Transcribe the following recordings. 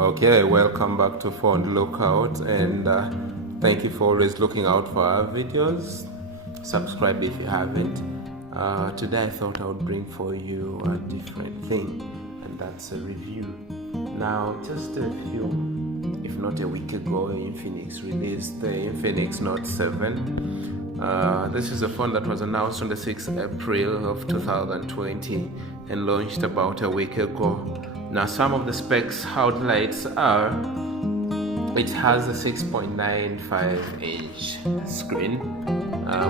Okay, welcome back to Phone Lookout, and thank you for always looking out for our videos. Subscribe if you haven't. Today I thought I would bring for you a different thing, and that's a review. Now, just a few, if not a week ago, Infinix released the Infinix Note 7. This is a phone that was announced on the 6th April of 2020 and launched about a week ago. Now, some of the specs highlights are it has a 6.95-inch screen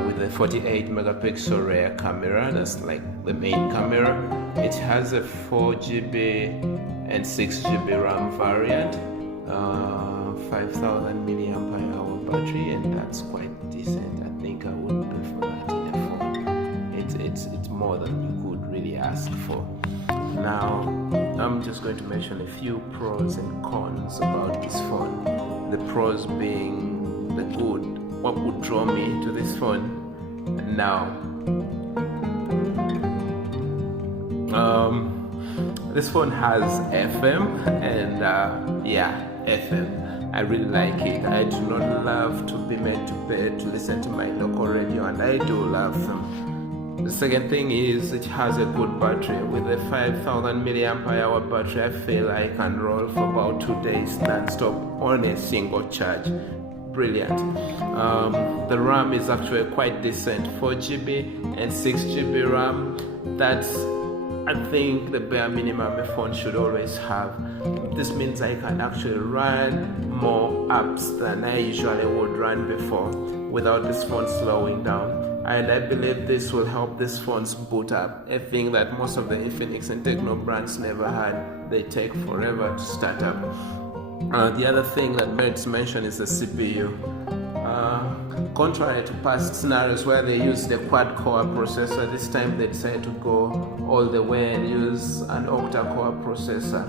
with a 48 megapixel rear camera. That's like the main camera. It has a 4GB and 6GB RAM variant, 5,000 milliampere hour battery, and that's quite decent. I think I would prefer that in a phone. It's more than you could really ask for. Now, I'm just going to mention a few pros and cons about this phone. The pros being the good, what would draw me to this phone. Now, this phone has FM, and FM. I really like it. I do not love to be made to bed to listen to my local radio, and I do love them. The second thing is it has a good battery. With a 5,000 milliampere hour battery, I feel I can roll for about 2 days non-stop on a single charge. Brilliant. The RAM is actually quite decent, 4GB and 6GB RAM. That's, I think, the bare minimum a phone should always have. This means I can actually run more apps than I usually would run before without this phone slowing down. And I believe this will help this phone's boot up, a thing that most of the Infinix and Techno brands never had. They take forever to start up. The other thing that merits mention is the CPU. Contrary to past scenarios where they use the quad-core processor, this time they decided to go all the way and use an octa-core processor.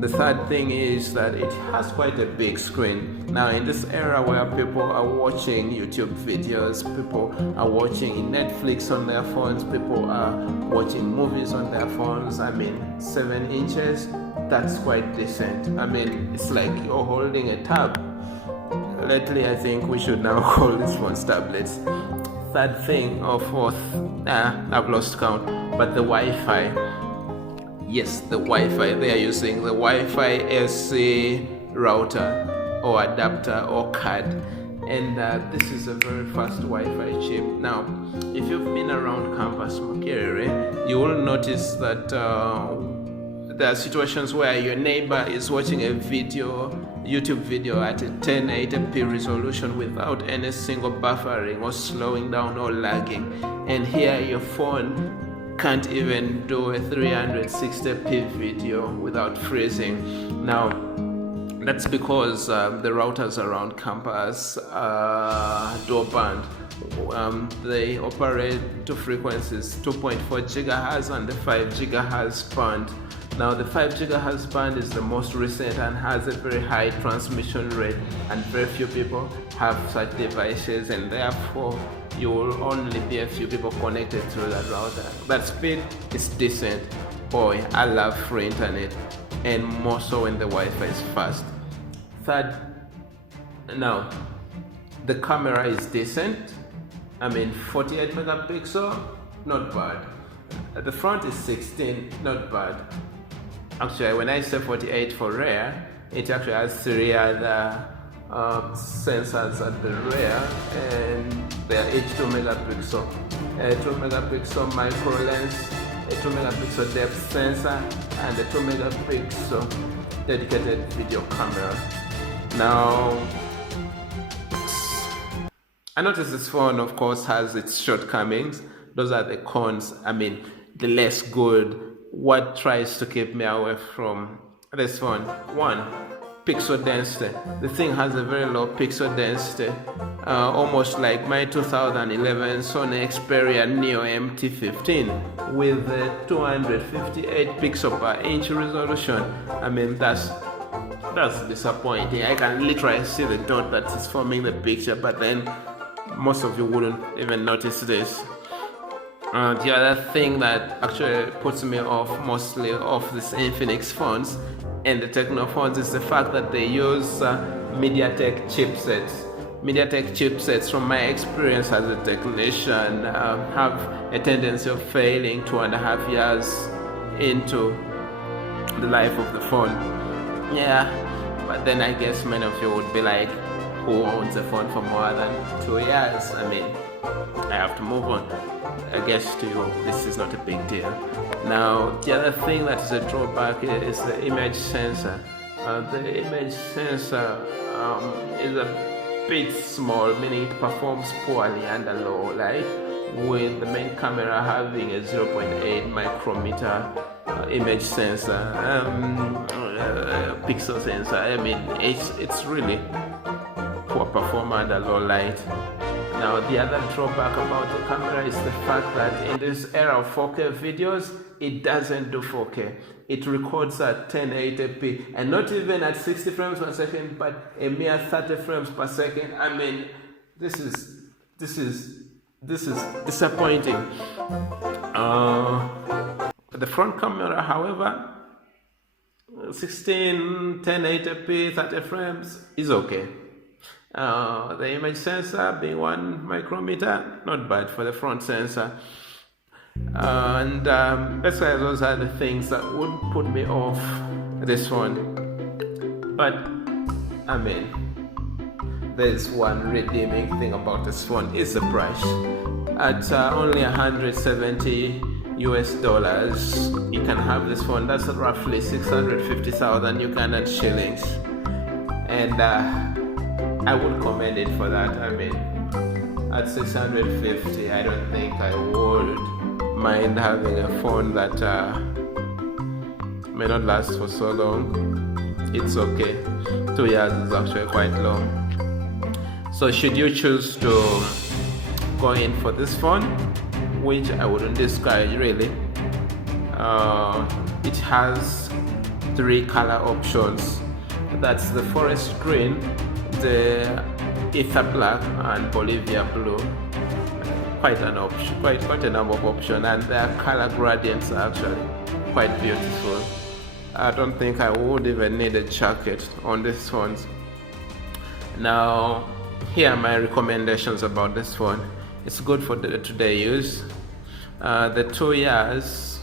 The third thing is that it has quite a big screen. Now, in this era where people are watching YouTube videos, people are watching Netflix on their phones, people are watching movies on their phones, 7 inches, that's quite decent. It's like you're holding a tab. Lately, I think we should now call these phones tablets. Third thing, or fourth, I've lost count, but the Wi-Fi. Yes, the Wi-Fi. They are using the Wi-Fi SC router or adapter or card, and this is a very fast Wi-Fi chip. Now, if you've been around campus Makerere, you will notice that there are situations where your neighbor is watching a YouTube video at a 1080p resolution without any single buffering or slowing down or lagging, and here your phone can't even do a 360p video without freezing. Now, that's because the routers around campus are dual band. They operate two frequencies, 2.4 gigahertz and the 5 gigahertz band. Now, the 5 gigahertz band is the most recent and has a very high transmission rate, and very few people have such devices, and therefore you will only be a few people connected to that router. That speed is decent. Boy, I love free internet, and more so when the Wi-Fi is fast. Third, now, the camera is decent. 48 megapixel, not bad. The front is 16, not bad. Actually, when I say 48 for rear, it actually has 3 other sensors at the rear, and they are each 2 megapixel. A 2 megapixel micro lens, a 2 megapixel depth sensor, and a 2 megapixel dedicated video camera. Now, I noticed this phone, of course, has its shortcomings. Those are the cons, the less good. What tries to keep me away from this phone? One, pixel density. The thing has a very low pixel density, almost like my 2011 Sony Xperia Neo MT15 with a 258 pixel per inch resolution. That's disappointing. I can literally see the dot that is forming the picture, but then most of you wouldn't even notice this. The other thing that actually puts me off mostly of this Infinix phones and the Techno phones is the fact that they use MediaTek chipsets. MediaTek chipsets, from my experience as a technician, have a tendency of failing 2.5 years into the life of the phone. Yeah, but then I guess many of you would be like, who owns a phone for more than 2 years? I mean, I have to move on. I guess to you, this is not a big deal. Now, the other thing that is a drawback is the image sensor. The image sensor is a bit small, meaning it performs poorly under low light, with the main camera having a 0.8 micrometer image sensor, pixel sensor. I mean, it's really poor performer under low light. Now, the other drawback about the camera is the fact that in this era of 4K videos, it doesn't do 4K. It records at 1080p, and not even at 60 frames per second, but a mere 30 frames per second. I mean, this is disappointing. The front camera, however, 16, 1080p, 30 frames is okay. The image sensor being 1 micrometer, not bad for the front sensor. And basically those are the things that would put me off this one. But I mean, there's one redeeming thing about this phone, is the price. At only $170 US, you can have this phone. That's roughly 650,000 Ugandan shillings, and I would commend it for that. I mean, at 650, I don't think I would mind having a phone that may not last for so long. It's okay. 2 years is actually quite long. So should you choose to go in for this phone, which I wouldn't discourage really, it has 3 color options. That's the forest green, the ether black, and Bolivia blue. Quite an option, quite a number of options, and their color gradients are actually quite beautiful. I don't think I would even need a jacket on these phones. Now, here are my recommendations about this phone. It's good for the today use. The 2 years,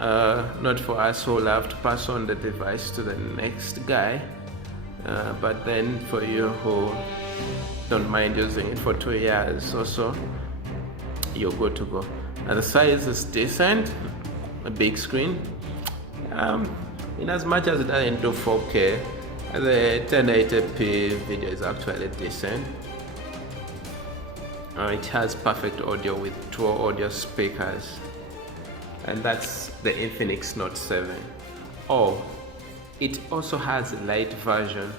not for us who love to pass on the device to the next guy, but then for you who don't mind using it for 2 years or so, you're good to go. And the size is decent, a big screen. In as much as it doesn't do 4K, the 1080p video is actually decent. It has perfect audio with 2 audio speakers, and that's the Infinix Note 7. Oh, it also has a light version,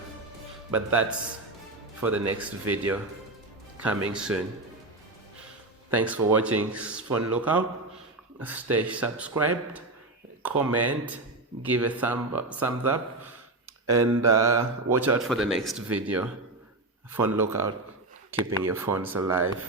but that's for the next video coming soon. Thanks for watching Phone Lookout. Stay subscribed, comment, give a thumbs up, and watch out for the next video. Phone Lookout, keeping your phones alive.